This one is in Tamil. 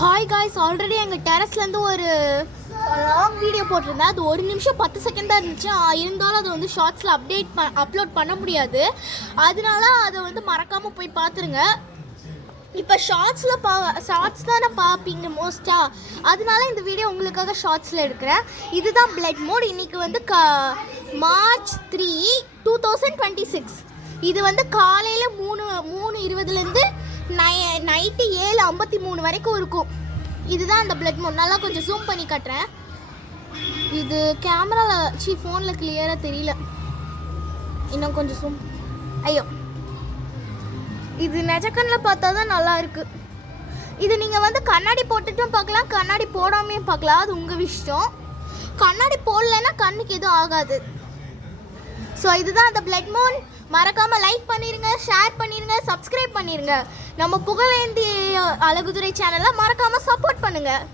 ஹாய் காய்ஸ், ஆல்ரெடி எங்கள் டெரஸ்லேருந்து ஒரு லாங் வீடியோ போட்டிருந்தேன். அது 1 நிமிஷம் 10 செகண்ட் தான் இருந்துச்சு. இருந்தாலும் அதை வந்து ஷார்ட்ஸில் அப்லோட் பண்ண முடியாது. அதனால அதை வந்து மறக்காமல் போய் பார்த்துருங்க. இப்போ ஷார்ட்ஸ் தானே பார்ப்பீங்க மோஸ்ட்டாக, அதனால இந்த வீடியோ உங்களுக்காக ஷார்ட்ஸில் எடுக்கிறேன். இதுதான் பிளட் மோட். இன்றைக்கி வந்து March 3, 2026. இது வந்து காலையில் 3:20லேருந்து நைட்டு 7:53 வரைக்கும் இருக்கும். இதுதான் அந்த பிளட் மோட். நல்லா கொஞ்சம் ஜூம் பண்ணி காட்டுறேன். இது கேமராவில் ஃபோனில் கிளியராக தெரியல. இன்னும் கொஞ்சம் ஜூம். ஐயோ, இது நெஜக்கண்ணில் பார்த்தா தான் நல்லா இருக்கு. இது நீங்கள் வந்து கண்ணாடி போட்டுட்டும் பார்க்கலாம், கண்ணாடி போடாமையும் பார்க்கலாம். அது உங்கள் இஷ்டம். கண்ணாடி போடலைன்னா கண்ணுக்கு எதுவும் ஆகாது. ஸோ இதுதான் அந்த பிளட் மோட். மறக்காமல் லைக் பண்ணிடுங்க, ஷேர் பண்ணிடுங்க, சப்ஸ்கிரைப் பண்ணிடுங்க. நம்ம புகழேந்தி அழகுதுறை சேனலை மறக்காமல் சப்போர்ட் பண்ணுங்கள்.